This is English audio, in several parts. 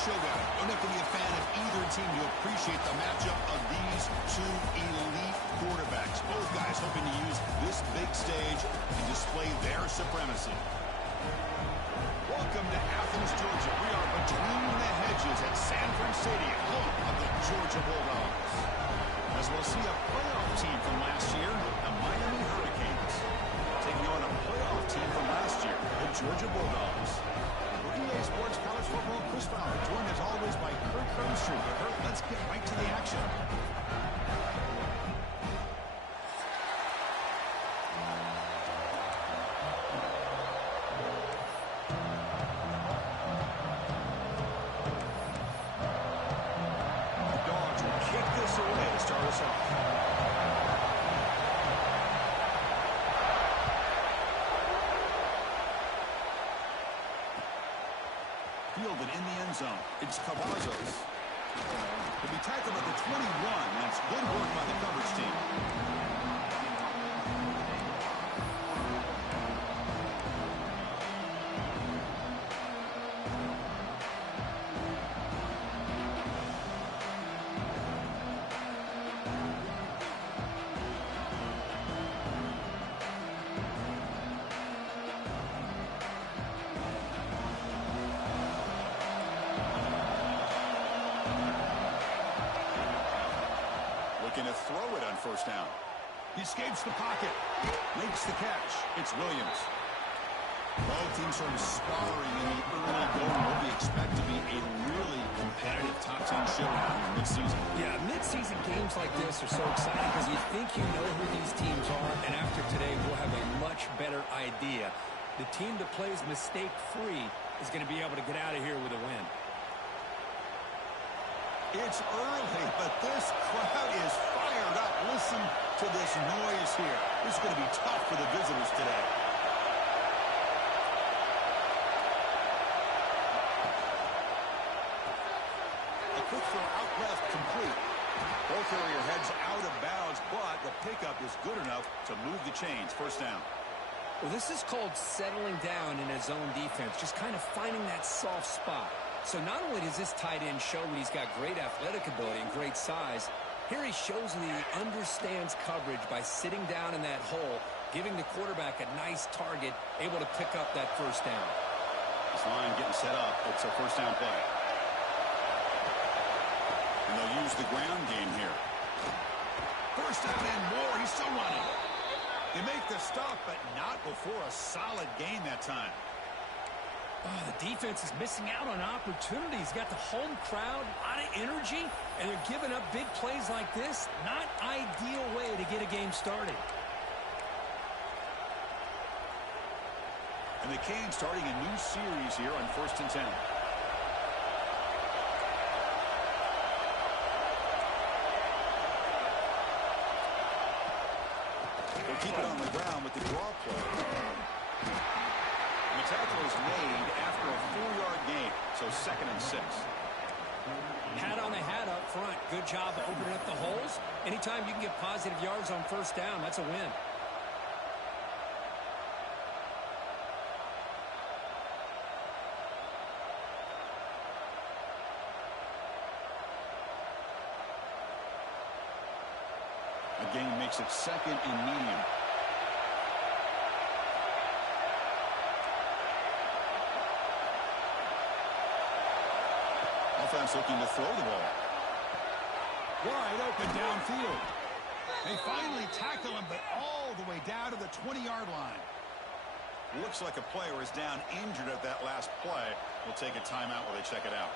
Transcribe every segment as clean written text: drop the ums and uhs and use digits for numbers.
showdown. You don't have to be a fan of either team to appreciate the matchup of these two elite quarterbacks. Both guys hoping to use this big stage and display their supremacy. Welcome to Athens, Georgia. We are between the hedges at Sanford Stadium, home of the Georgia Bulldogs. As we'll see a playoff team from last year, the Miami Hurricanes, taking on a playoff team from last year, the Georgia Bulldogs. For EA Sports College Football, Chris Fowler, joined as always by Kurt Crumstreet. Kurt, let's get right to the action. Fielded in the end zone. It's Cavazos. He'll be tackled at the 21. That's good work by the coverage team. Looking to throw it on first down. He escapes the pocket. Makes the catch. It's Williams. Both teams sort of sparring in the early going. What we expect to be a really competitive top 10 showdown in mid-season. Yeah, mid-season games like this are so exciting because you think you know who these teams are, and after today we'll have a much better idea. The team that plays mistake-free is going to be able to get out of here with a win. It's early, but this crowd is fired up. Listen to this noise here. This is going to be tough for the visitors today. A quick throw out left, complete. Ball carrier heads out of bounds, but the pickup is good enough to move the chains. First down. Well, this is called settling down in a zone defense, just kind of finding that soft spot. So not only does this tight end show that he's got great athletic ability and great size, here he shows that he understands coverage by sitting down in that hole, giving the quarterback a nice target, able to pick up that first down. This line getting set up. It's a first down play. And they'll use the ground game here. First down and more. He's still running. They make the stop, but not before a solid gain that time. Oh, the defense is missing out on opportunities. Got the home crowd, a lot of energy, and they're giving up big plays like this. Not ideal way to get a game started. And the Canes starting a new series here on 1st and 10. They'll keep it on the ground with the draw play. The tackle is made after a 4-yard gain, so 2nd and 6. Hat on the hat up front. Good job of opening up the holes. Anytime you can get positive yards on first down, that's a win. The gain makes it 2nd and medium. Offense looking to throw the ball. Wide open downfield. They finally tackle him, but all the way down to the 20-yard line. Looks like a player is down injured at that last play. We'll take a timeout while they check it out.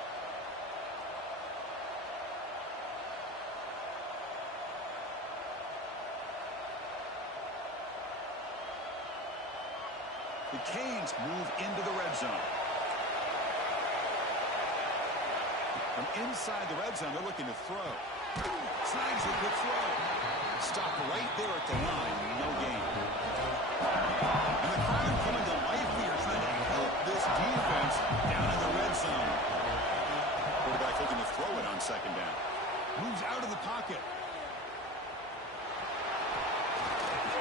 The Canes move into the red zone. From inside the red zone, they're looking to throw. Snags a good throw. Stopped right there at the line. No gain. And the crowd coming to life here, trying to help this defense down in the red zone. Quarterback looking to throw it on 2nd down. Moves out of the pocket.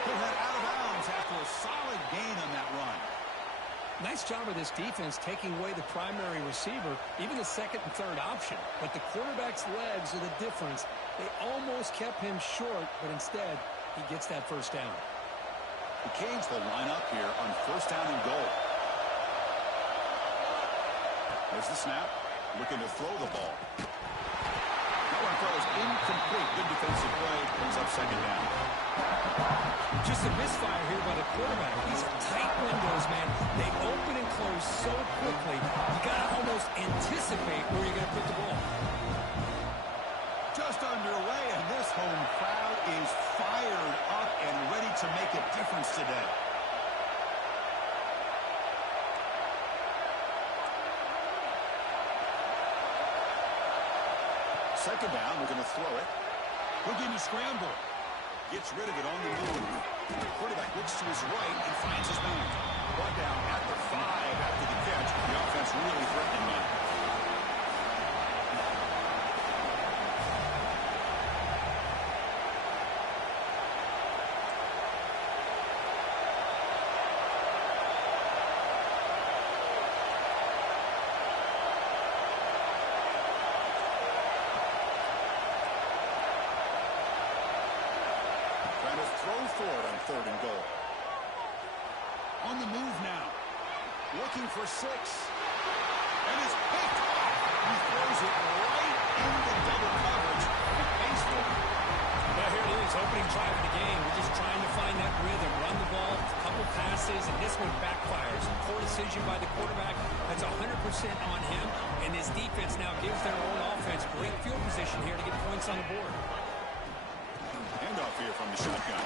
He'll head out of bounds after a solid gain on that run. Nice job of this defense taking away the primary receiver, even the second and third option. But the quarterback's legs are the difference. They almost kept him short, but instead, he gets that first down. The Canes will line up here on first down and goal. There's the snap. Looking to throw the ball. That one throws incomplete. Good defensive play. Brings up second down. Just a misfire here by the quarterback. These are tight windows, man. They open and close so quickly. You got to almost anticipate where you're going to put the ball. Just underway, and this home crowd is fired up and ready to make a difference today. Second down, we're going to throw it. Looking to scramble. Gets rid of it on the move. The quarterback looks to his right and finds his man. Brought down at the 5 after the catch. The offense really threatening now. Throw forward on third and goal. On the move now. Looking for 6. And it's picked off. He throws it right into double coverage. He pays for it. Well, here it is, opening drive of the game. We're just trying to find that rhythm. Run the ball, a couple passes, and this one backfires. Poor decision by the quarterback. That's 100% on him. And this defense now gives their own offense great field position here to get points on the board. Handoff here from the shotgun.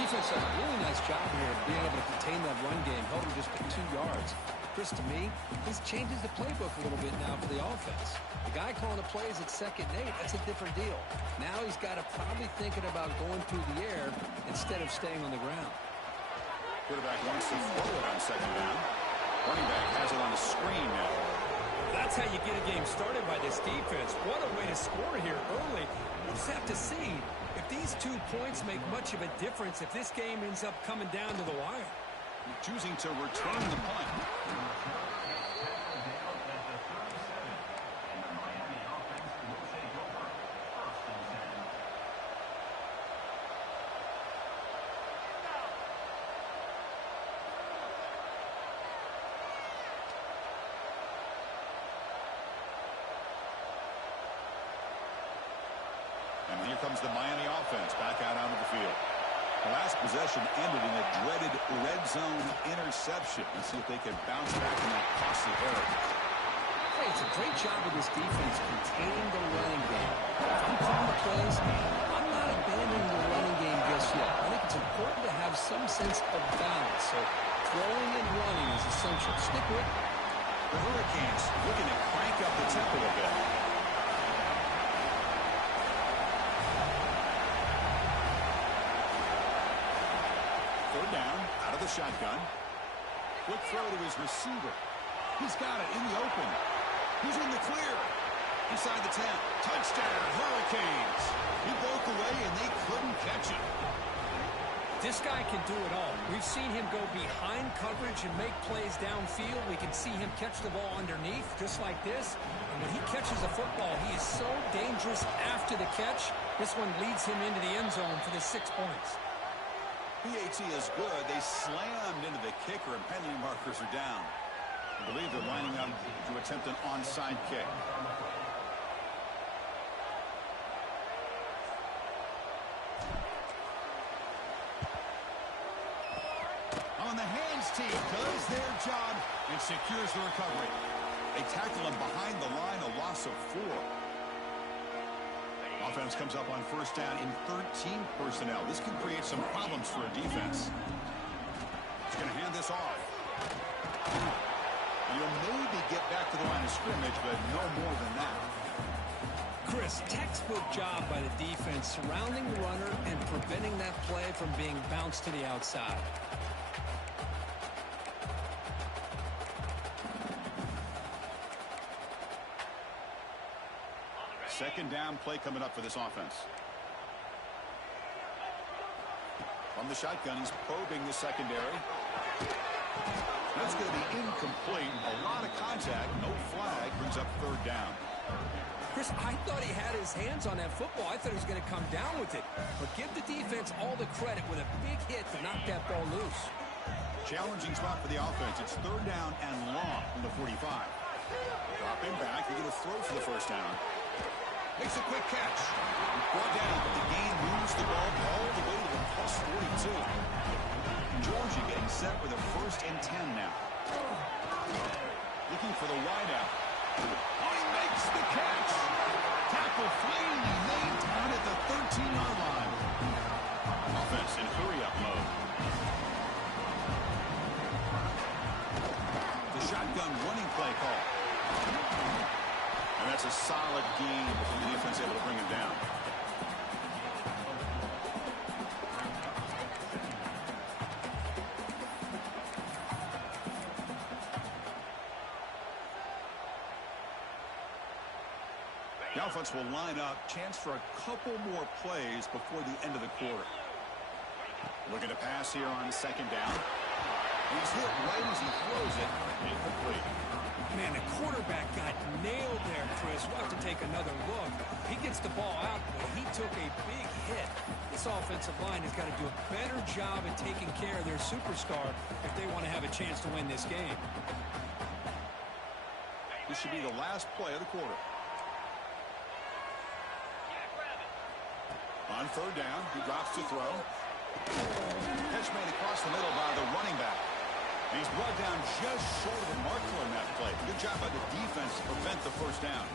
Defense does a really nice job here of being able to contain that run game, held him just to 2 yards. Chris, to me, this changes the playbook a little bit now for the offense. The guy calling the plays at 2nd and 8, that's a different deal. Now he's got to probably thinking about going through the air instead of staying on the ground. Quarterback wants to throw it on second down. Running back has it on a screen now. That's how you get a game started by this defense. What a way to score here early. We'll just have to see if these 2 points make much of a difference, if this game ends up coming down to the wire. Choosing to return the punt. And here comes the Miami offense back out onto the field. The last possession ended in a dreaded red zone interception. Let's see if they can bounce back in that costly error. Hey, it's a great job of this defense containing the running game. If I'm calling the plays, I'm not abandoning the running game just yet. I think it's important to have some sense of balance. So throwing and running is essential. Stick with it. The Hurricanes looking to crank up the tempo a bit. Third down, out of the shotgun. Quick throw to his receiver. He's got it in the open. He's in the clear. Inside the 10. Touchdown, Hurricanes. He broke away and they couldn't catch him. This guy can do it all. We've seen him go behind coverage and make plays downfield. We can see him catch the ball underneath, just like this. And when he catches a football, he is so dangerous after the catch. This one leads him into the end zone for the 6 points. PAT is good. They slammed into the kicker, and penalty markers are down. I believe they're lining up to attempt an onside kick. On the hands team does their job and secures the recovery. They tackle him behind the line, a loss of 4. Offense comes up on first down in 13 personnel. This can create some problems for a defense. He's going to hand this off. You'll maybe get back to the line of scrimmage, but no more than that. Chris, textbook job by the defense surrounding the runner and preventing that play from being bounced to the outside. Second down play coming up for this offense. From the shotgun, he's probing the secondary. That's going to be incomplete. A lot of contact. No flag. Brings up third down. Chris, I thought he had his hands on that football. I thought he was going to come down with it. But give the defense all the credit with a big hit to knock that ball loose. Challenging spot for the offense. It's third down and long from the 45. Dropping back. They're going to throw for the first down. Makes a quick catch. Brought down, but the gain moves the ball all the way to the plus 42. Georgia getting set with a 1st and 10 now. Looking for the wideout. Oh, he makes the catch. Tackle finally made down at the 13-yard line. Offense in hurry-up mode. The shotgun running play call. And that's a solid gain before the defense able to bring him down. The offense will line up. Chance for a couple more plays before the end of the quarter. Looking to pass here on second down. He's hit right as he throws it. Incomplete. Man, the quarterback got nailed there, Chris. We'll have to take another look. He gets the ball out, but he took a big hit. This offensive line has got to do a better job at taking care of their superstar if they want to have a chance to win this game. This should be the last play of the quarter. On third down, he drops to throw. Catch made across the middle by the running back. And he's brought down just short of the marker on that play. Good job by the defense to prevent the first down.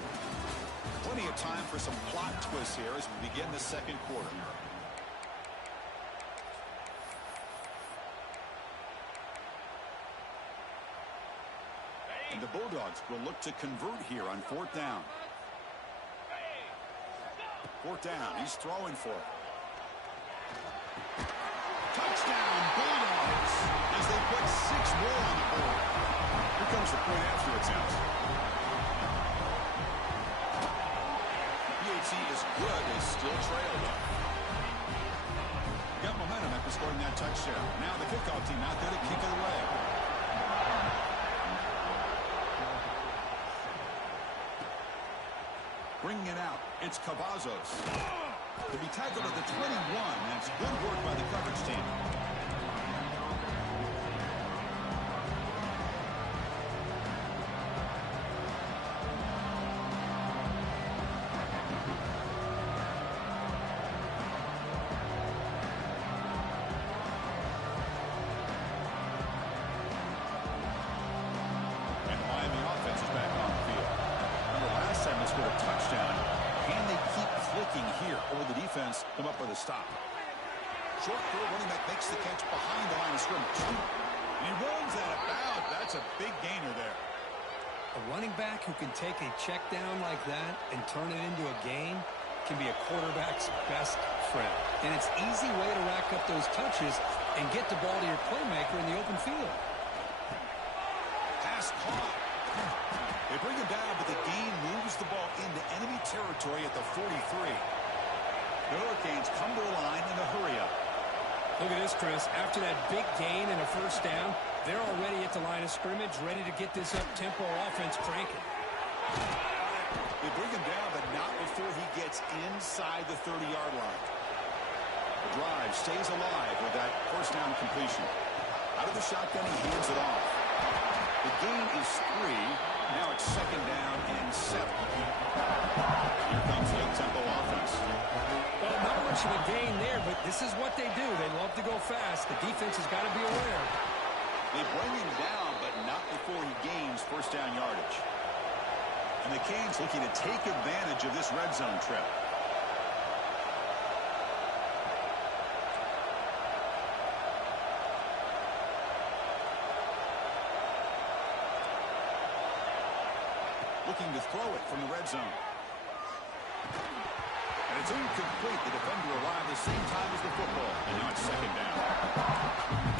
Plenty of time for some plot twists here as we begin the second quarter. And the Bulldogs will look to convert here on fourth down. Fourth down. He's throwing for it. Touchdown, Bulldogs, as they put 6 more on the board. Here comes the point after attempt. BAT is good. They still trail, though. Got momentum after scoring that touchdown. Now the kickoff team out there to kick it away. Bringing it out, it's Cavazos. To be tackled at the 21, that's good work by the coverage team. And Miami offense is back on the field. Remember last time they scored a touchdown. Can they keep clicking here, or will the defense come up with a stop? Short throw, running back makes the catch behind the line of scrimmage. And he runs out of bounds. That's a big gainer there. A running back who can take a check down like that and turn it into a gain can be a quarterback's best friend. And it's an easy way to rack up those touches and get the ball to your playmaker in the open field. Pass caught. They bring him down, but the gain moves the ball into enemy territory at the 43. The Hurricanes come to the line in a hurry-up. Look at this, Chris. After that big gain and a first down, they're already at the line of scrimmage, ready to get this up-tempo offense cranking. They bring him down, but not before he gets inside the 30-yard line. The drive stays alive with that first down completion. Out of the shotgun, he hands it off. The gain is 3. Now it's second down and 7. Here comes the up-tempo offense. Well, not much of a gain there, but this is what they do. They love to go fast. The defense has got to be aware. They bring him down, but not before he gains first down yardage. And the Canes looking to take advantage of this red zone trip. Looking to throw it from the red zone. And it's incomplete. The defender arrived the same time as the football. And now it's second down.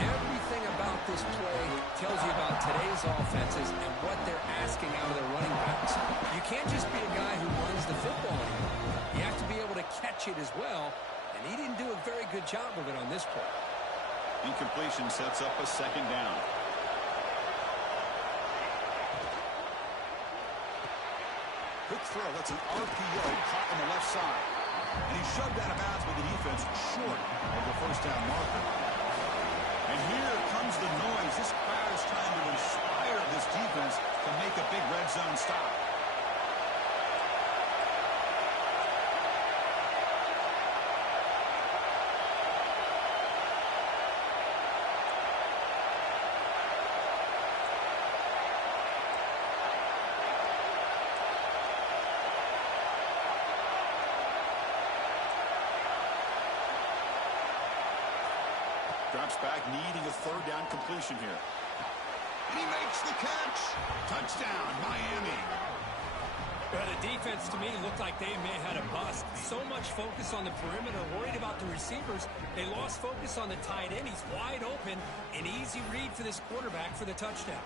Everything about this play tells you about today's offenses and what they're asking out of their running backs. You can't just be a guy who runs the football anymore. You have to be able to catch it as well. And he didn't do a very good job of it on this play. Incompletion sets up a second down. Quick throw. That's an RPO caught on the left side. And he shoved out of bounds with the defense short of the first down marker. And here comes the noise. This crowd is trying to inspire this defense to make a big red zone stop. Drops back, needing a third down completion here. And he makes the catch. Touchdown, Miami. Well, the defense, to me, looked like they may have had a bust. So much focus on the perimeter, worried about the receivers. They lost focus on the tight end. He's wide open. An easy read for this quarterback for the touchdown.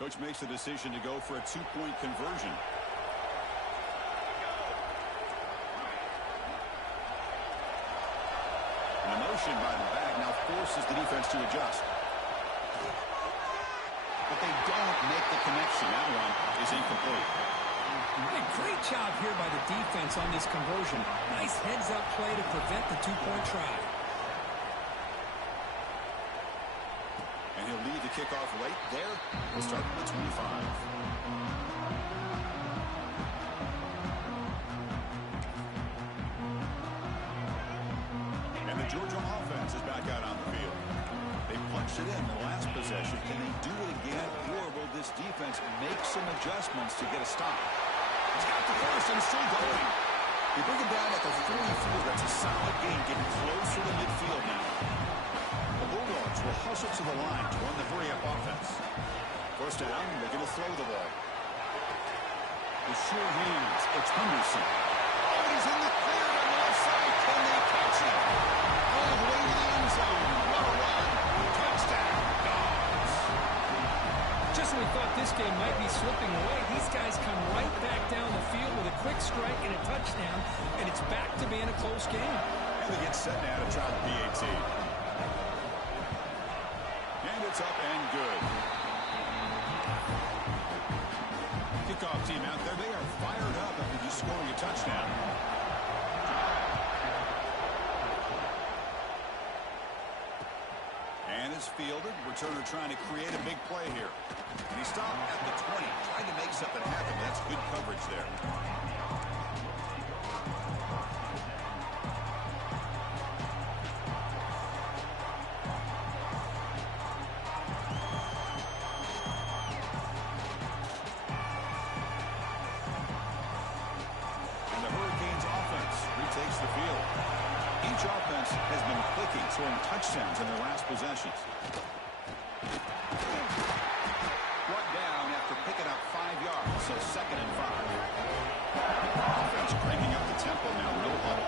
Coach makes the decision to go for a two-point conversion. And the motion by the back now forces the defense to adjust. But they don't make the connection. That one is incomplete. Hey, great job here by the defense on this conversion. Nice heads-up play to prevent the two-point try. And he'll lead the kickoff right there. We'll start at the 25. And the Georgia offense is back out on the field. They punched it in the last possession. Can they do it again, or will this defense make some adjustments to get a stop? He's got the first and still going. They bring him down at the 44. That's a solid gain, getting closer to midfield now. The Bulldogs will hustle to the line to run the hurry-up offense. First down, they're going to throw the ball. With sure hands, it's Henderson. Oh, he's in the clear on the left side. Can they catch him? All the way to the end zone. What a run. Touchdown, Dogs. Just when we thought this game might be slipping away, these guys come right back down the field with a quick strike and a touchdown, and it's back to being a close game. And they get set now to try the PAT. And it's up and good. Kickoff team out there. They are fired up after just scoring a touchdown. And is fielded. Returner trying to create a big play here. And he stopped at the 20, trying to make something happen. That's good coverage there. Touchdowns in their last possessions. Brought down after picking up 5 yards, so 2nd and 5. Offense cranking up the tempo now, no huddle.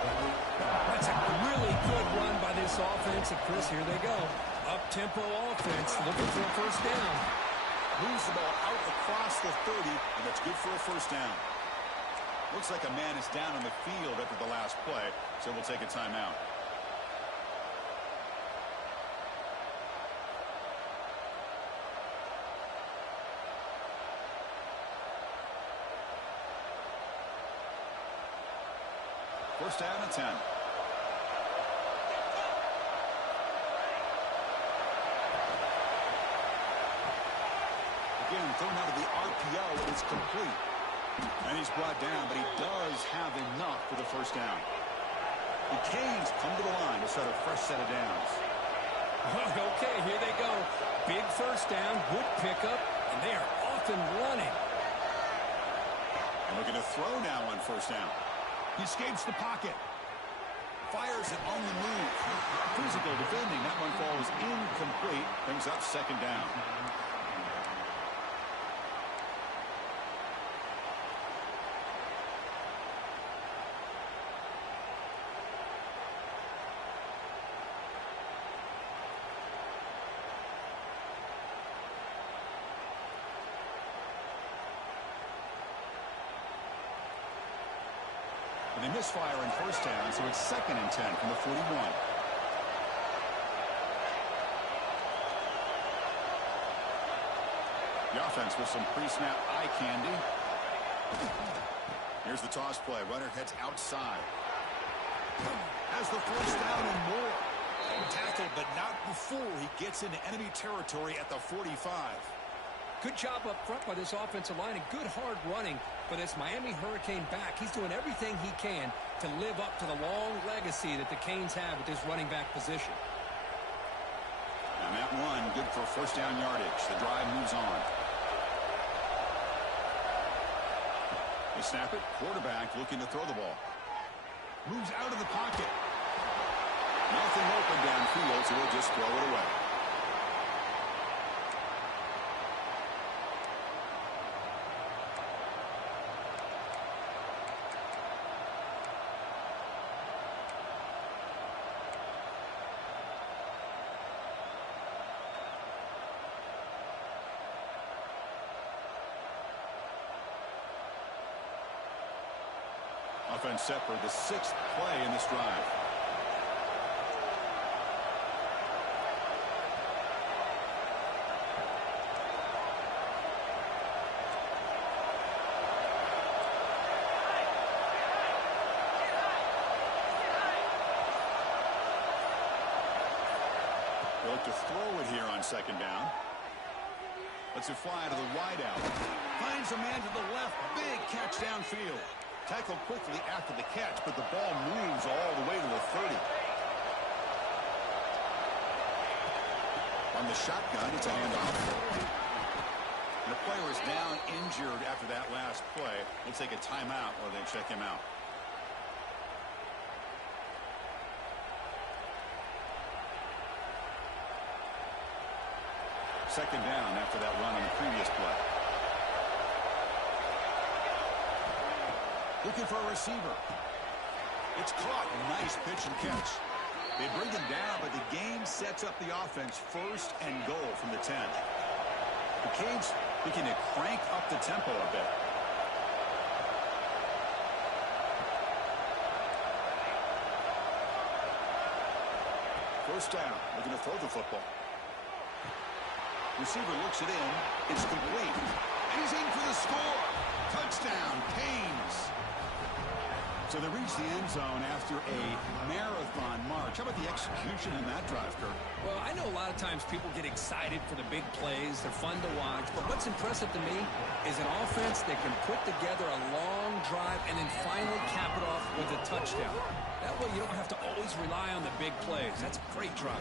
That's a really good run by this offense. And Chris, here they go. Up-tempo offense looking for a first down. Moves the ball out across the 30, and that's good for a first down. Looks like a man is down on the field after the last play, so we'll take a timeout. First down and 10. Again, thrown out of the RPO, and it's complete. And he's brought down, but he does have enough for the first down. The Canes come to the line to start a fresh set of downs. Okay, here they go. Big first down, good pickup, and they are off and running. And looking to throw now on first down. He escapes the pocket. Fires it on the move. Physical defending. That one falls incomplete. Brings up 2nd down. They misfire in first down, so it's 2nd and 10 from the 41. The offense with some pre-snap eye candy. Here's the toss play. Runner heads outside. Has the first down and more. Tackled, but not before he gets into enemy territory at the 45. Good job up front by this offensive line and good hard running. But as Miami Hurricane back, he's doing everything he can to live up to the long legacy that the Canes have with this running back position. And that one, good for first down yardage. The drive moves on. They snap it. Quarterback looking to throw the ball. Moves out of the pocket. Nothing open downfield, so he'll just throw it away. Offense set for the 6th play in this drive. They look to throw it here on 2nd down. Lets it fly to the wideout. Finds a man to the left. Big catch downfield. Tackled quickly after the catch, but the ball moves all the way to the 30. On the shotgun, it's a handoff. And the player is down injured after that last play. We'll take a timeout or they check him out. Second down after that run on the previous play. Looking for a receiver. It's caught. Nice pitch and catch. They bring him down, but the game sets up the offense 1st and goal from the 10. The Canes looking to crank up the tempo a bit. First down. Looking to throw the football. Receiver looks it in. It's complete. And he's in for the score. Touchdown, Canes. So they reach the end zone after a marathon march. How about the execution in that drive, Kurt? Well, I know a lot of times people get excited for the big plays. They're fun to watch. But what's impressive to me is an offense that can put together a long drive and then finally cap it off with a touchdown. That way you don't have to always rely on the big plays. That's a great drive.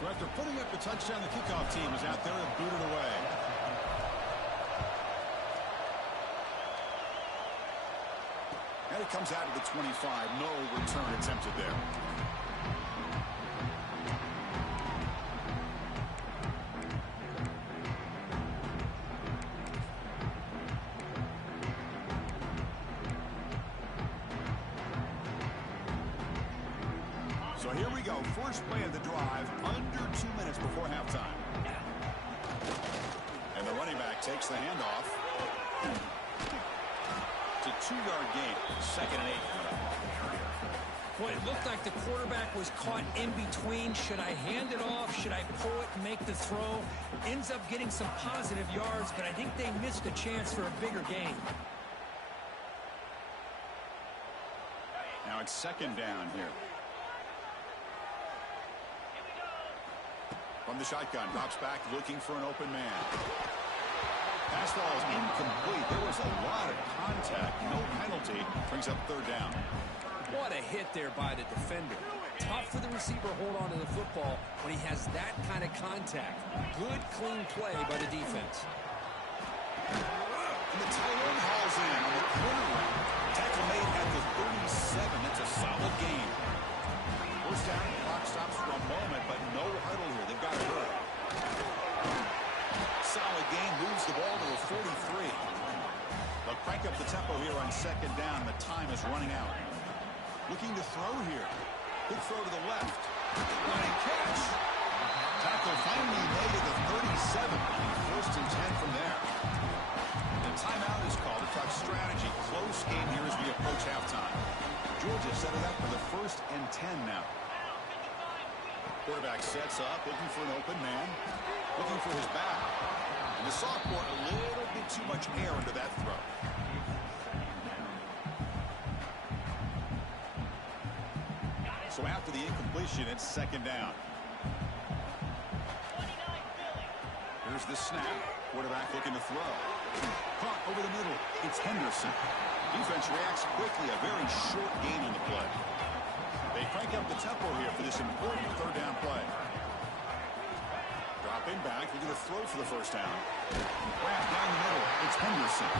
So after putting up the touchdown, the kickoff team is out there and booted away. And it comes out of the 25. No return attempted there. So here we go. First play of the drive, under 2 minutes before halftime. And the running back takes the handoff. It's a 2-yard gain. 2nd and 8. Boy, it looked like the quarterback was caught in between. Should I hand it off? Should I pull it and make the throw? Ends up getting some positive yards, but I think they missed a chance for a bigger gain. Now it's 2nd down here. From the shotgun, drops back looking for an open man. Pass ball is incomplete. There was a lot of contact. No penalty. Brings up 3rd down. What a hit there by the defender. Tough for the receiver to hold on to the football when he has that kind of contact. Good, clean play by the defense. And the tight end hauls in on the corner route. Tackle made at the 37. That's a solid game. First down, clock stops for a moment, but no huddle here. They've got to hurry. Solid game, moves the ball to the 43. They'll crank up the tempo here on 2nd down. The time is running out. Looking to throw here. Big throw to the left. Running catch. Tackle finally made at the 37. 1st and 10 from there. The Timeout is called to talk strategy. Close game here as we approach halftime. Georgia set it up for the 1st and 10 now. Quarterback sets up, looking for an open man, looking for his back. And the sophomore, a little bit too much air into that throw. So after the incompletion, it's 2nd down. Here's the snap. Quarterback looking to throw. Caught over the middle. It's Henderson. Defense reacts quickly. A very short gain on the play. They crank up the tempo here for this important 3rd down play. Dropping back. Looking to throw for the 1st down. Wrap down the middle. It's Henderson.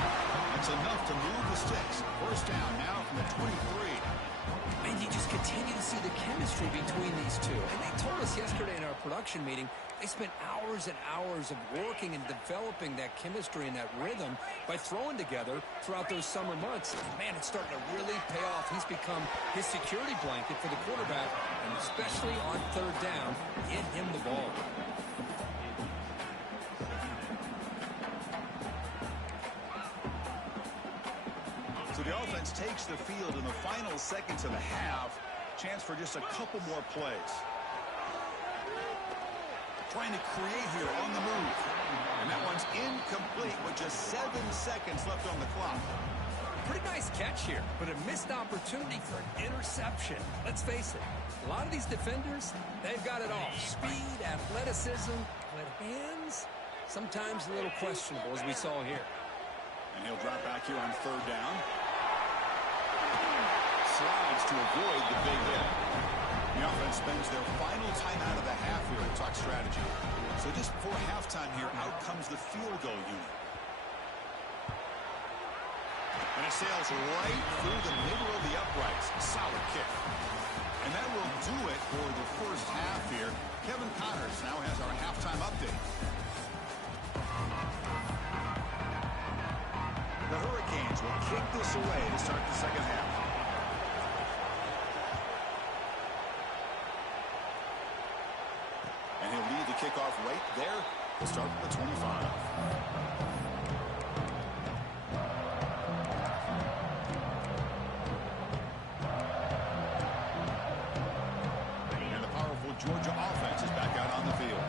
That's enough to move the sticks. 1st down now from the 23. And you just continue to see the chemistry between these two. And they told us yesterday in our production meeting, they spent hours and hours of working and developing that chemistry and that rhythm by throwing together throughout those summer months. Man, it's starting to really pay off. He's become his security blanket for the quarterback, and especially on 3rd down, get him the ball. So the offense takes the field in the final seconds of the half. Chance for just a couple more plays. Trying to create here on the move. And that one's incomplete with just 7 seconds left on the clock. Pretty nice catch here, but a missed opportunity for an interception. Let's face it, a lot of these defenders, they've got it all. Speed, athleticism, but hands, sometimes a little questionable, as we saw here. And he'll drop back here on 3rd down. Slides to avoid the big hit. The offense spends their final timeout of the half here to talk strategy. So just before halftime here, out comes the field goal unit. And it sails right through the middle of the uprights. Solid kick. And that will do it for the 1st half here. Kevin Connors now has our halftime update. The Hurricanes will kick this away to start the 2nd half. And he'll lead the kickoff right there. We'll start with the 25. And the powerful Georgia offense is back out on the field.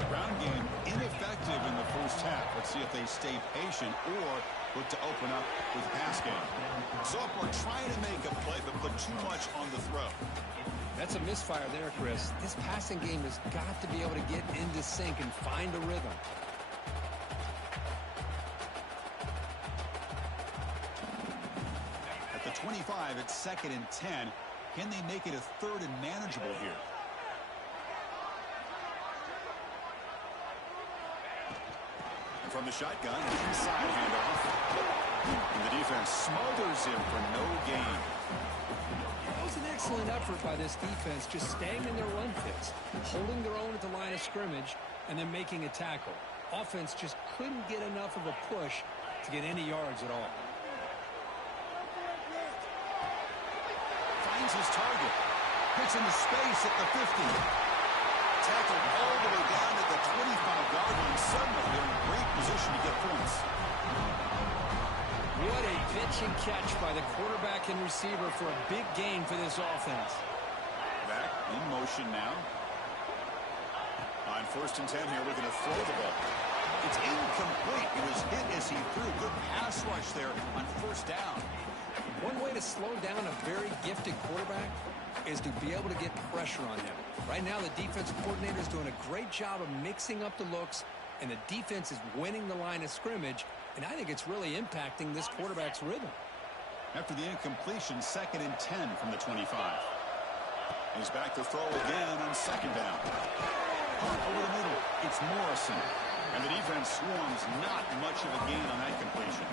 The ground game ineffective in the 1st half. Let's see if they stay patient or look to open up with the pass game. Sophomore trying to make a play, but put too much on the throw. That's a misfire there, Chris. This passing game has got to be able to get into sync and find a rhythm. At the 25, it's 2nd and 10. Can they make it a 3rd and manageable here? And from the shotgun, an inside handoff. And the defense smothers him for no gain. That was an excellent effort by this defense, just staying in their run fits, holding their own at the line of scrimmage, and then making a tackle. Offense just couldn't get enough of a push to get any yards at all. Finds his target. Hits into space at the 50. Tackled all the way down to the 25-yard line. Suddenly, they're in great position to get points. What a pitch and catch by the quarterback and receiver for a big gain for this offense. Back in motion now. On 1st and 10 here, we're going to throw the ball. It's incomplete. It was hit as he threw. Good pass rush there on 1st down. One way to slow down a very gifted quarterback is to be able to get pressure on him. Right now, the defensive coordinator is doing a great job of mixing up the looks, and the defense is winning the line of scrimmage, and I think it's really impacting this quarterback's rhythm. After the incompletion, 2nd and 10 from the 25. He's back to throw again on 2nd down. Over the middle, it's Morrison. And the defense swarms, not much of a gain on that completion.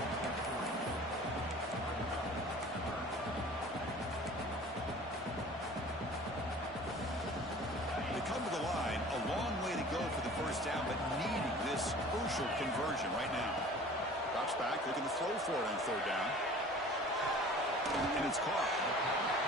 They come to the line, a long way to go for the 1st down, but needing this crucial conversion right now. Drops back, looking to throw for it on 3rd down. And it's caught.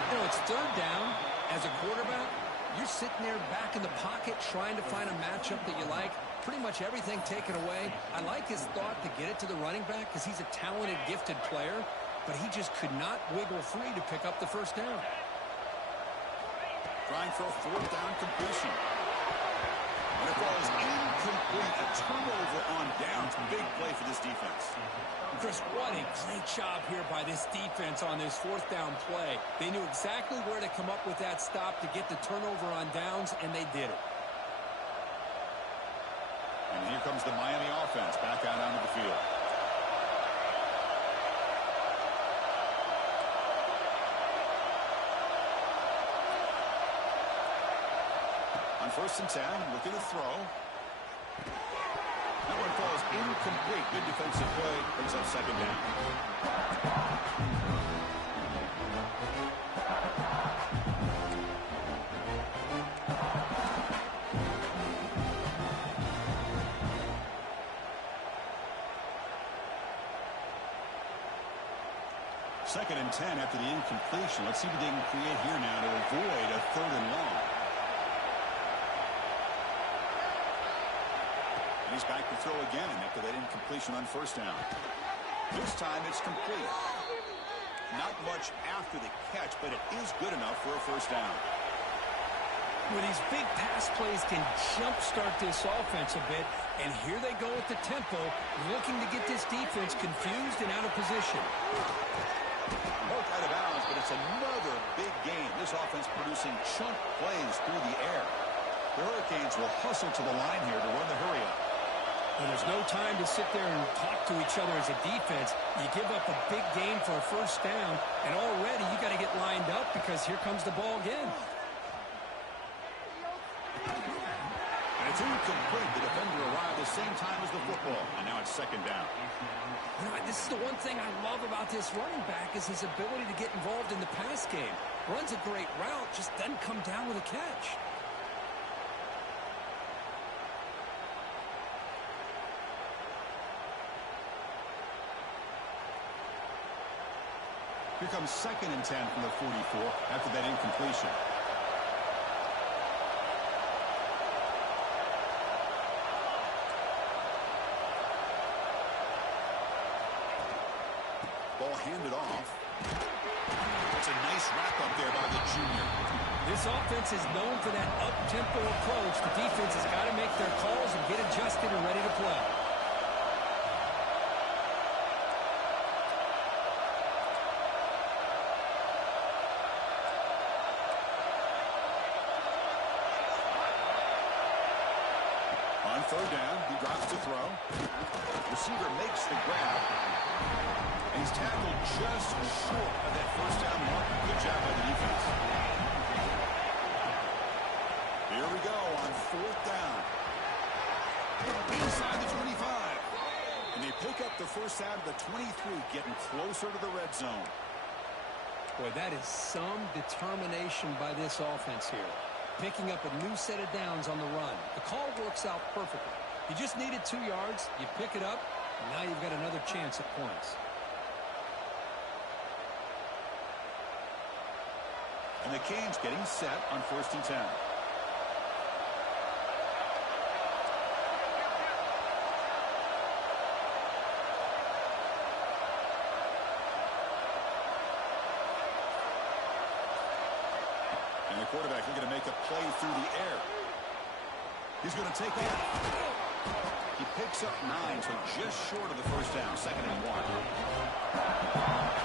You know, it's 3rd down. As a quarterback, you're sitting there back in the pocket trying to find a matchup that you like. pretty much everything taken away. I like his thought to get it to the running back because he's a talented, gifted player, but he just could not wiggle free to pick up the first down. Trying for a fourth down completion. And it falls incomplete. A turnover on downs. Big play for this defense. Chris, what a great job here by this defense on this fourth down play. They knew exactly where to come up with that stop to get the turnover on downs, and they did it. And here comes the Miami offense back out onto the field. On 1st and 10, looking to throw. That one falls incomplete. Good defensive play. Brings up 2nd down. Second and 10 after the incompletion. Let's see what they can create here now to avoid a 3rd and long. He's back to throw again after that incompletion on 1st down. This time it's complete. Not much after the catch, but it is good enough for a 1st down. Well, these big pass plays can jumpstart this offense a bit, and here they go with the tempo, looking to get this defense confused and out of position. Both out of bounds, but it's another big game. This offense producing chunk plays through the air. The Hurricanes will hustle to the line here to run the hurry up. Well, there's no time to sit there and talk to each other as a defense. You give up a big gain for a 1st down, and already you got to get lined up because here comes the ball again. And it's incomplete. The defender arrived the same time as the football, and now it's 2nd down. You know, this is the one thing I love about this running back is his ability to get involved in the pass game. Runs a great route, just doesn't come down with a catch. Here comes 2nd and 10 from the 44 after that incompletion. Ball handed off. It's a nice wrap-up there by the junior. This offense is known for that up-tempo approach. The defense has got to make their calls and get adjusted and ready to play. On 3rd down, he drops to throw. Receiver makes the grab. And he's tackled just short of that 1st down mark. Good job by the defense. Here we go on 4th down. Inside the 25. And they pick up the 1st down to the 23, getting closer to the red zone. Boy, that is some determination by this offense here. Picking up a new set of downs on the run. The call works out perfectly. You just needed 2 yards. You pick it up. And now you've got another chance at points. And the Canes getting set on 1st and 10. And the quarterback looking to make a play through the air. He's going to take it. He picks up 9, so just short of the 1st down, 2nd and 1.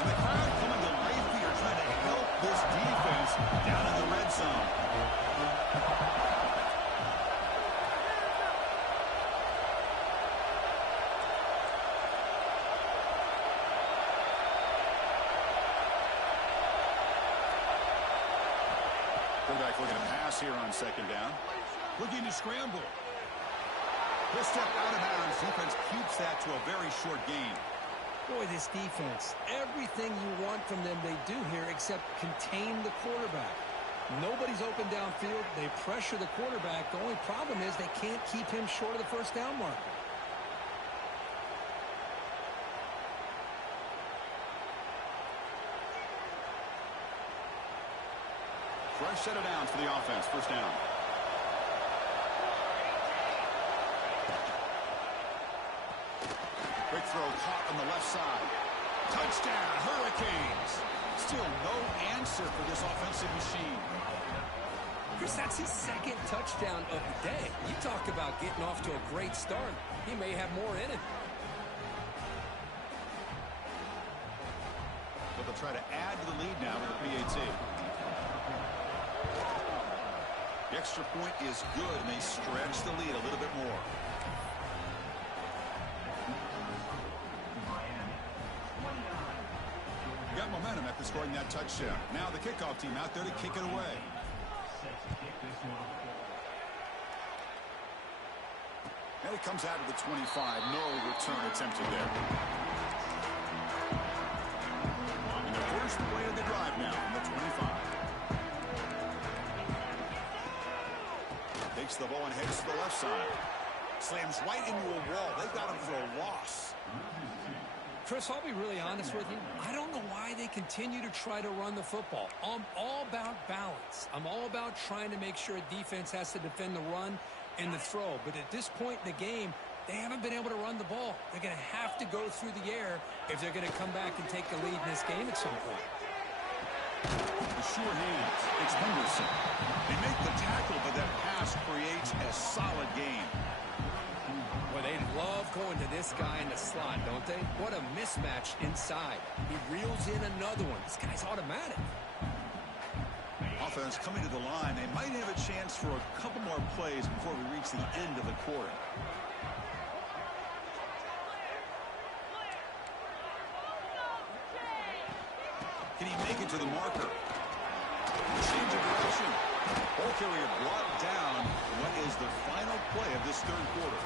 And the crowd coming to life here, trying to help this defense down in the red zone. Quarterback looking to pass here on 2nd down. Looking to scramble. He'll step out of bounds. Defense keeps that to a very short gain. Boy, this defense, everything you want from them they do here except contain the quarterback. Nobody's open downfield. They pressure the quarterback. The only problem is they can't keep him short of the 1st down marker. Fresh set of downs for the offense. 1st down. throw caught on the left side. Touchdown, Hurricanes. Still no answer for this offensive machine. Chris, that's his second touchdown of the day. You talk about getting off to a great start. He may have more in it. But they'll try to add to the lead now with a PAT. The extra point is good, and they stretch the lead a little bit more. Got momentum after scoring that touchdown. Now the kickoff team out there to kick it away. And it comes out of the 25. No return attempted there. And the first play of the drive now from the 25. Takes the ball and heads to the left side. Slams right into a wall. They've got him for a loss. Chris, I'll be really honest with you. I don't know why they continue to try to run the football. I'm all about balance. I'm all about trying to make sure a defense has to defend the run and the throw. But at this point in the game, they haven't been able to run the ball. They're going to have to go through the air if they're going to come back and take the lead in this game at some point. The sure hands. It's Henderson. They make the tackle, but that pass creates a solid game. Well, they love going to this guy in the slot, don't they? What a mismatch inside. He reels in another one. This guy's automatic. Offense coming to the line. They might have a chance for a couple more plays before we reach the end of the quarter. Can he make it to the marker? Change of direction. Ball carrier brought down. What is the final play of this third quarter?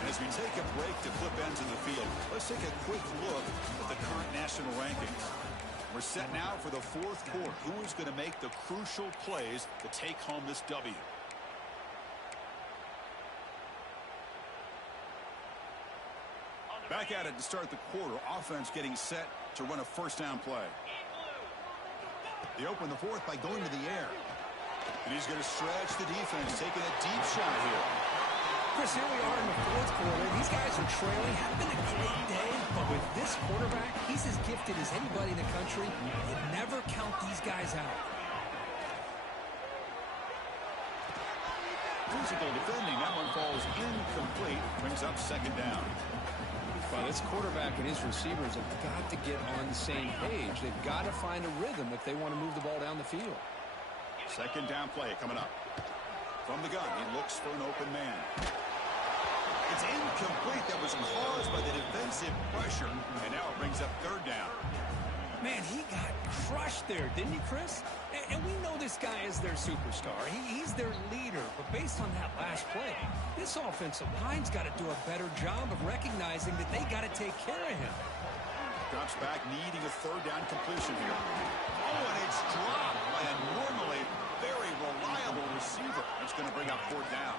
And as we take a break to flip ends in the field, let's take a quick look at the current national rankings. We're set now for the fourth quarter. Who is going to make the crucial plays to take home this W? Back at it to start the quarter. Offense getting set to run a first down play. They open the fourth by going to the air. And he's going to stretch the defense, taking a deep shot here. Chris, here we are in the fourth quarter. These guys are trailing. Had been a great day, but with this quarterback, he's as gifted as anybody in the country. You never count these guys out. Physical defending. That one falls incomplete. Brings up second down. Well, this quarterback and his receivers have got to get on the same page. They've got to find a rhythm if they want to move the ball down the field. Second down play coming up. From the gun, he looks for an open man. It's incomplete. That was caused by the defensive pressure. And now it brings up third down. Man, he got crushed there, didn't he, Chris? And we know this guy is their superstar. He's their leader. But based on that last play, this offensive line's got to do a better job of recognizing that they got to take care of him. Drops back, needing a third down completion here. Oh, and it's dropped by a normally very reliable receiver. It's going to bring up fourth down.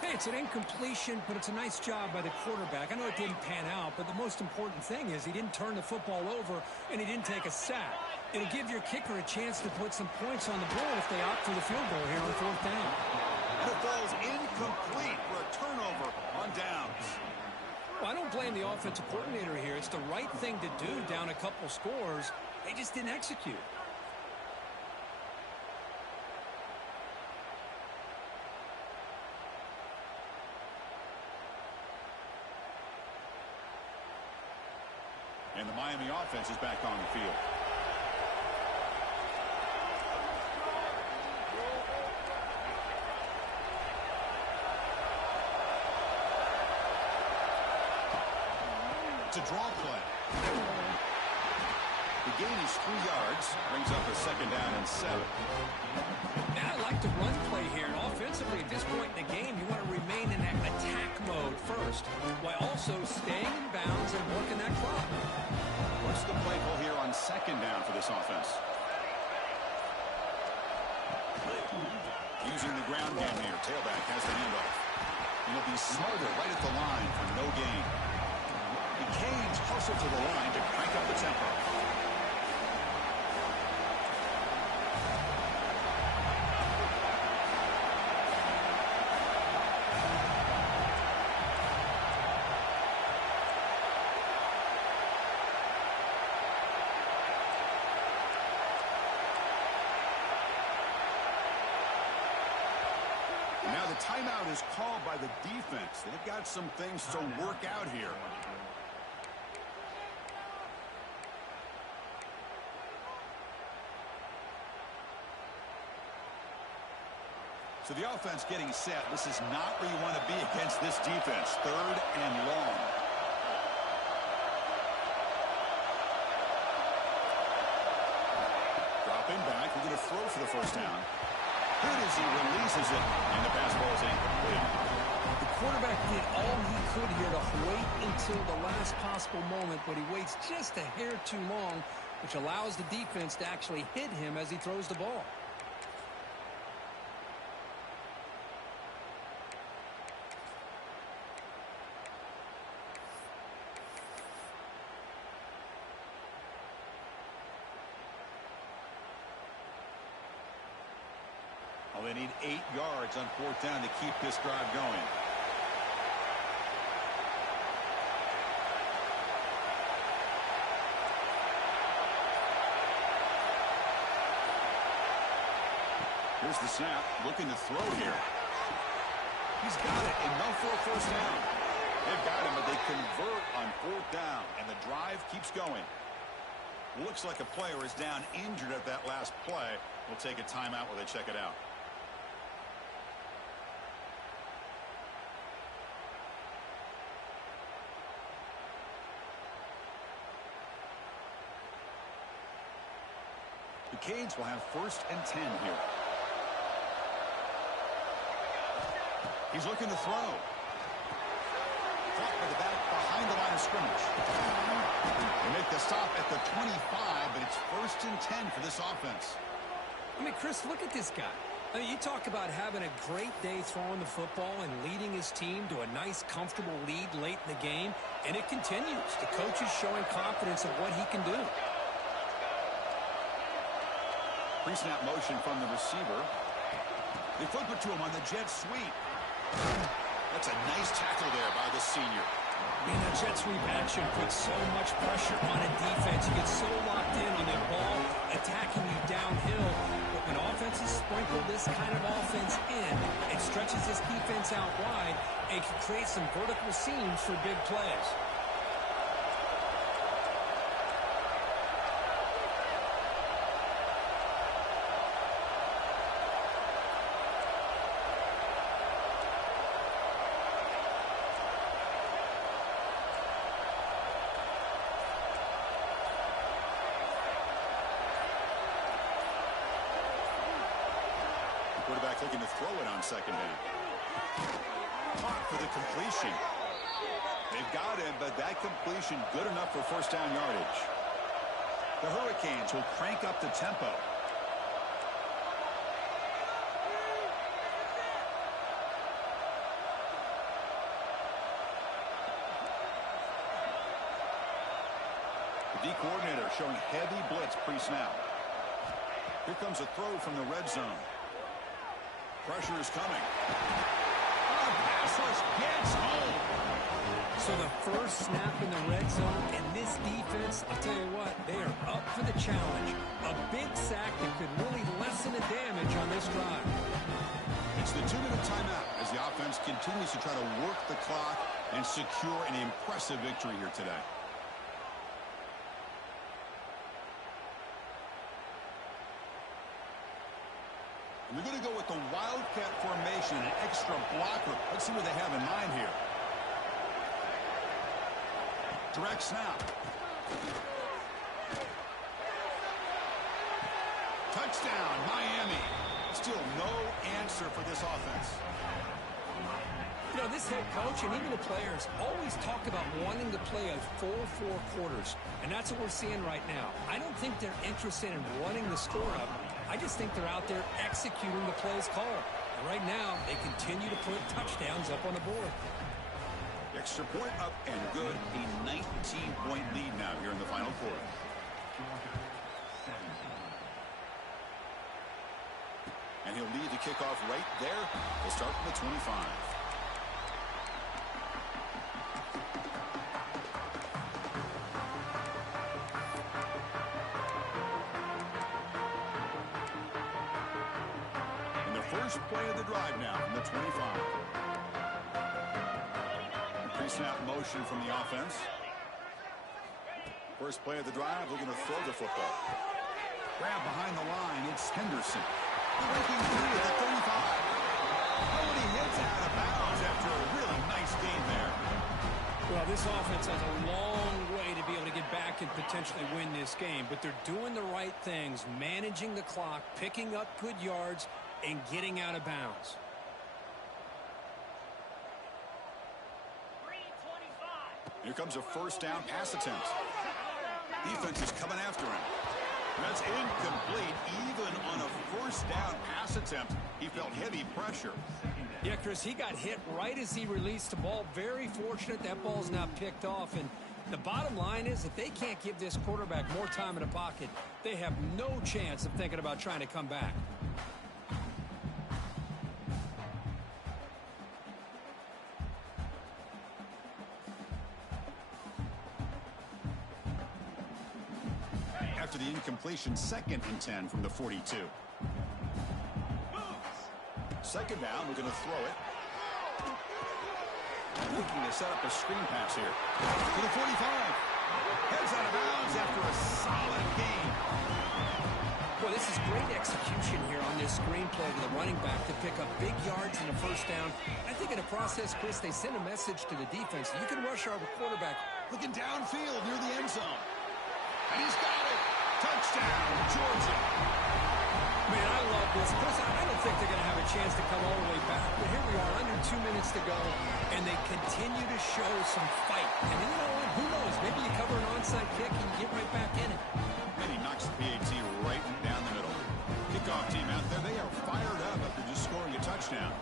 Hey, it's an incompletion, but it's a nice job by the quarterback. I know it didn't pan out, but the most important thing is he didn't turn the football over and he didn't take a sack. It'll give your kicker a chance to put some points on the board if they opt for the field goal here on fourth down. And it falls incomplete for a turnover on downs. Well, I don't blame the offensive coordinator here. It's the right thing to do down a couple scores. They just didn't execute. And the Miami offense is back on the field. It's a draw play. The gain is 3 yards. Brings up a second down and 7. Now I like the run play here. And offensively, at this point in the game, you want to remain in that attack mode first, while also staying in bounds and working that clock. What's the play call here on second down for this offense? Using the ground game here. Tailback has the handoff. And he'll be smarter right at the line for no gain. The Canes hustle to the line to crank up the tempo. timeout is called by the defense. They've got some things to work out here. So the offense getting set. This is not where you want to be against this defense. 3rd and long. Dropping back. We're going to throw for the first down. Good as he releases it, and the pass ball is incomplete. The quarterback did all he could here to wait until the last possible moment, but he waits just a hair too long, which allows the defense to actually hit him as he throws the ball. Well, they need 8 yards on 4th down to keep this drive going. Here's the snap, looking to throw here. He's got it, enough for a first down. They've got him, but they convert on 4th down, and the drive keeps going. Looks like a player is down injured at that last play. We'll take a timeout while they check it out. The Canes will have 1st and 10 here. He's looking to throw. Caught by the back behind the line of scrimmage. They make the stop at the 25, but it's 1st and 10 for this offense. I mean, Chris, look at this guy. I mean, you talk about having a great day throwing the football and leading his team to a nice, comfortable lead late in the game, and it continues. The coach is showing confidence of what he can do. Pre-snap motion from the receiver. They flip it to him on the jet sweep. That's a nice tackle there by the senior. Man, that jet sweep action puts so much pressure on a defense. You get so locked in on the ball attacking you downhill. But when offenses sprinkle this kind of offense in, it stretches this defense out wide and can create some vertical seams for big plays. Quarterback looking to throw it on 2nd down. Caught for the completion. They've got him, but that completion good enough for 1st down yardage. The Hurricanes will crank up the tempo. The D coordinator showing heavy blitz pre-snap. Here comes a throw from the red zone. Pressure is coming. Oh, pass rush gets home. So the first snap in the red zone, and this defense, I'll tell you what, they are up for the challenge. A big sack that could really lessen the damage on this drive. It's the 2-minute timeout as the offense continues to try to work the clock and secure an impressive victory here today. We're going to go with the Wildcat formation, an extra blocker. Let's see what they have in mind here. Direct snap. Touchdown, Miami. Still no answer for this offense. You know, this head coach and even the players always talk about wanting to play a full 4 quarters, and that's what we're seeing right now. I don't think they're interested in running the score up. I just think they're out there executing the plays called. And right now, they continue to put touchdowns up on the board. Extra point up and good. A 19-point lead now here in the final quarter. And he'll lead the kickoff right there. He'll start from the 25. first play of the drive now from the 25. Pre-snap motion from the offense. First play of the drive, looking to throw the football. Grab behind the line, it's Henderson. Breaking free at the 35. Oh, and he hits out of bounds after a really nice gain there. Well, this offense has a long way to be able to get back and potentially win this game, but they're doing the right things, managing the clock, picking up good yards, and getting out of bounds. Here comes a first down pass attempt. Defense is coming after him. That's incomplete. Even on a first down pass attempt, he felt heavy pressure. Yeah, Chris, he got hit right as he released the ball. Very fortunate that ball's not picked off. And the bottom line is, if they can't give this quarterback more time in the pocket, they have no chance of thinking about trying to come back. After the incompletion, 2nd and 10 from the 42. Second down, we're going to throw it. Looking to set up a screen pass here. To the 45. Heads out of bounds after a solid gain. Well, this is great execution here on this screen play to the running back to pick up big yards in the first down. I think in the process, Chris, they send a message to the defense. You can rush our quarterback. Looking downfield near the end zone. And he's got it. Touchdown, Georgia. Man, I love this. Chris, I don't think they're going to have a chance to come all the way back. But here we are, under 2 minutes to go, and they continue to show some fight. And you know what? Who knows? Maybe you cover an onside kick and you get right back in it. And he knocks the PAT right down the middle. Kickoff team out there. They are fired up after just scoring a touchdown.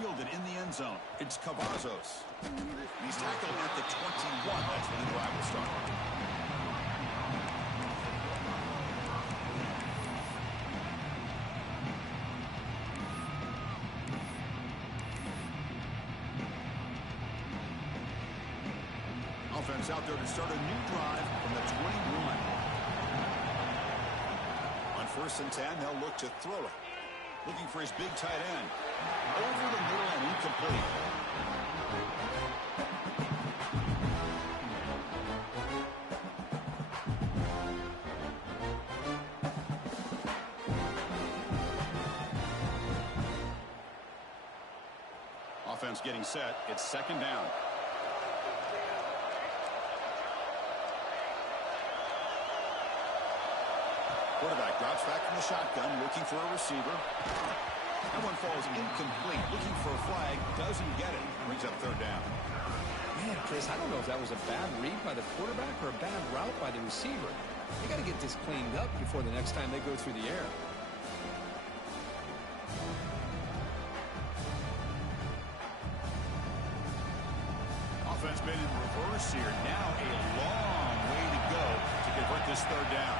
Fielded in the end zone. It's Cavazos. He's tackled at the 21. That's when the drive will start. Offense out there to start a new drive from the 21. On 1st and 10, they'll look to throw it. Looking for his big tight end. Over the middle and incomplete. Offense getting set. It's 2nd down. Quarterback drops back from the shotgun, looking for a receiver. That one falls incomplete, looking for a flag, doesn't get it. Brings up 3rd down. Man, Chris, I don't know if that was a bad read by the quarterback or a bad route by the receiver. They got to get this cleaned up before the next time they go through the air. Offense been in reverse here. Now a long way to go to convert this 3rd down.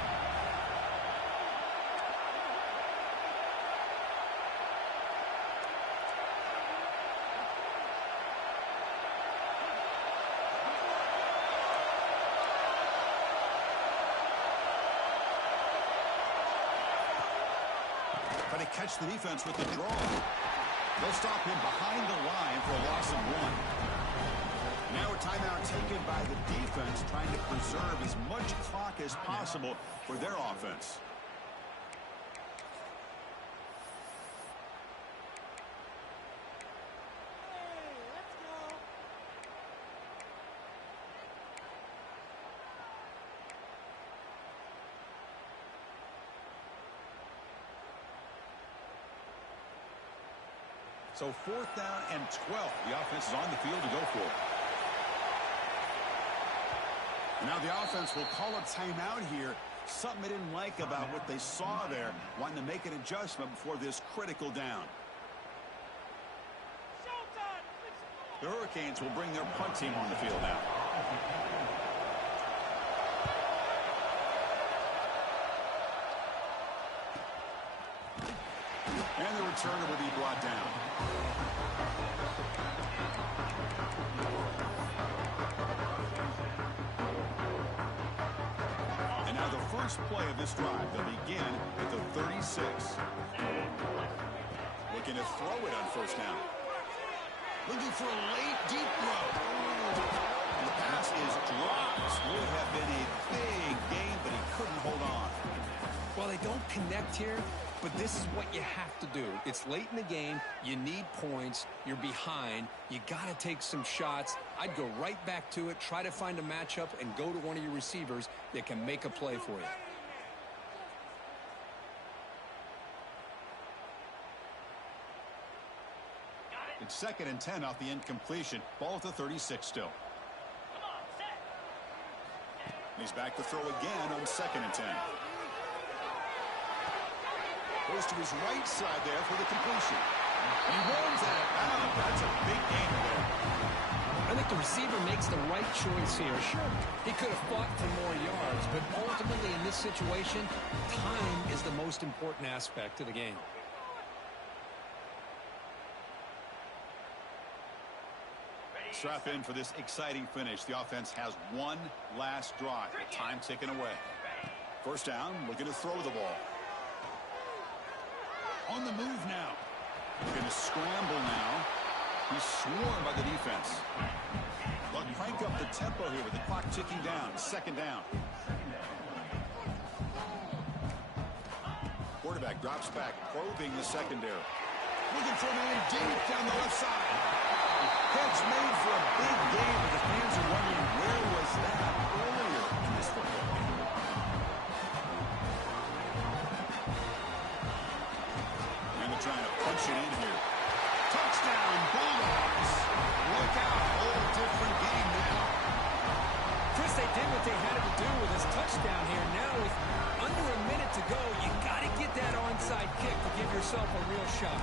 Try to catch the defense with the draw. They'll stop him behind the line for a loss of 1. Now a timeout taken by the defense, trying to preserve as much clock as possible for their offense. So 4th down and 12. The offense is on the field to go for it. Now the offense will call a timeout here. Something they didn't like about what they saw there. Wanting to make an adjustment before this critical down. The Hurricanes will bring their punt team on the field now. And the returner will be brought down. first play of this drive. They'll begin at the 36. Looking to throw it on first down. Looking for a late, deep throw. And the pass is dropped. Would have been a big gain, but he couldn't hold on. Well, they don't connect here, but this is what you have to do. It's late in the game. You need points. You're behind. You got to take some shots. I'd go right back to it, try to find a matchup, and go to one of your receivers that can make a play for you. It's 2nd and 10 off the incompletion. Ball at the 36 still. He's back to throw again on 2nd and 10. Goes to his right side there for the completion. He runs out of bounds. That's a big gain there. I think the receiver makes the right choice here. Sure, he could have fought for more yards, but ultimately in this situation, time is the most important aspect of the game. Strap in for this exciting finish. The offense has one last drive. The time ticking away. First down, looking to throw the ball. On the move now. Looking to scramble now. He's swarmed by the defense. They'll crank up the tempo here with the clock ticking down. 2nd down. Quarterback drops back, probing the secondary. Looking for a man deep down the left side. Catch made for a big game, but the fans are wondering where was that earlier in this football game. And they're trying to punch it in here. Touchdown, Bulldogs. Look out, whole different game now. Chris, they did what they had to do with this touchdown here. Now with under a minute to go, you got to get that onside kick to give yourself a real shot.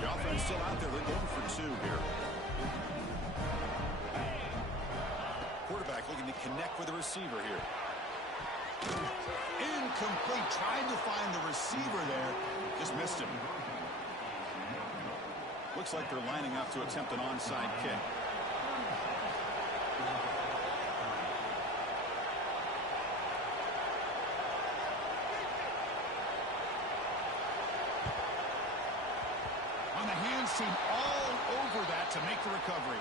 The offense still out there. They're going for 2 here. Quarterback looking to connect with the receiver here. Incomplete. Trying to find the receiver there. Just missed him. Looks like they're lining up to attempt an onside kick. Team all over that to make the recovery.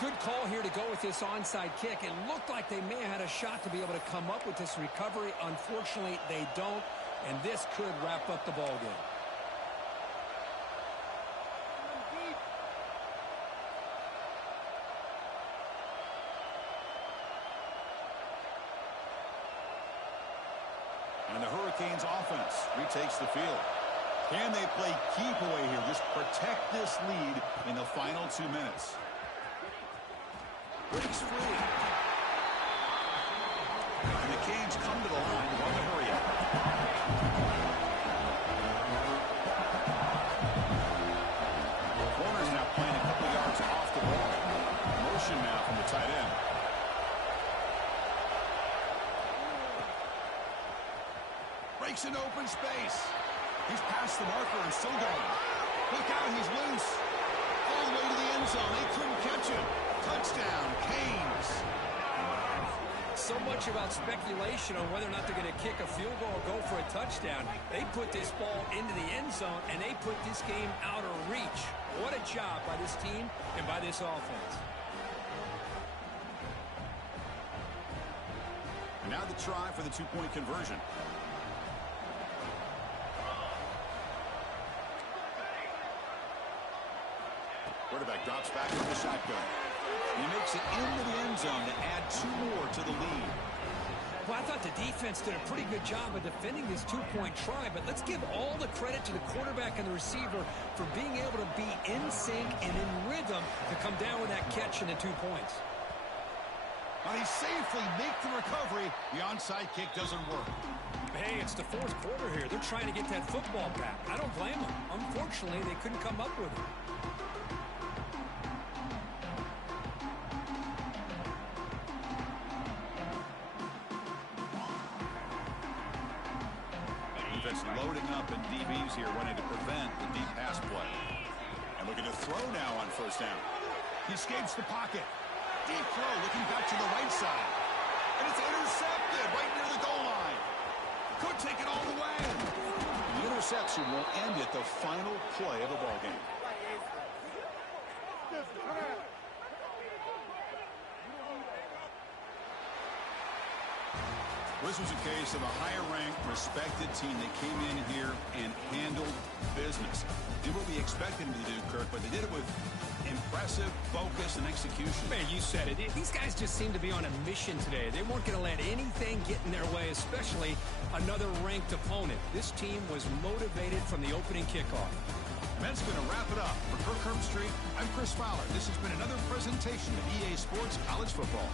Good call here to go with this onside kick. It looked like they may have had a shot to be able to come up with this recovery. Unfortunately, they don't, and this could wrap up the ball game. And the Hurricanes offense retakes the field. Can they play keep away here? Just protect this lead in the final 2 minutes. Breaks free. And the Canes come to the line on the hurry up. Corner's now playing a couple yards off the ball. Motion now from the tight end. Breaks an open space. He's past the marker and still going. Look out, he's loose. All the way to the end zone. They couldn't catch him. Touchdown, Canes. So much about speculation on whether or not they're going to kick a field goal or go for a touchdown. They put this ball into the end zone, and they put this game out of reach. What a job by this team and by this offense. And now the try for the 2-point conversion. Quarterback drops back with the shotgun. He makes it into the end zone to add 2 more to the lead. Well, I thought the defense did a pretty good job of defending this 2-point try, but let's give all the credit to the quarterback and the receiver for being able to be in sync and in rhythm to come down with that catch and the 2 points. Now he safely makes the recovery. The onside kick doesn't work. Hey, it's the 4th quarter here. They're trying to get that football back. I don't blame them. Unfortunately, they couldn't come up with it. Defense loading up and DBs here wanting to prevent the deep pass play. And looking to throw now on first down. He escapes the pocket. Deep throw looking back to the right side. And it's intercepted right near the goal line. Could take it all the way. The interception will end at the final play of the ballgame. This was a case of a higher-ranked, respected team that came in here and handled business. Did what we expected them to do, Kirk, but they did it with impressive focus and execution. Man, you said it. These guys just seem to be on a mission today. They weren't going to let anything get in their way, especially another ranked opponent. This team was motivated from the opening kickoff. And that's going to wrap it up. For Kirk Herbstreit, I'm Chris Fowler. This has been another presentation of EA Sports College Football.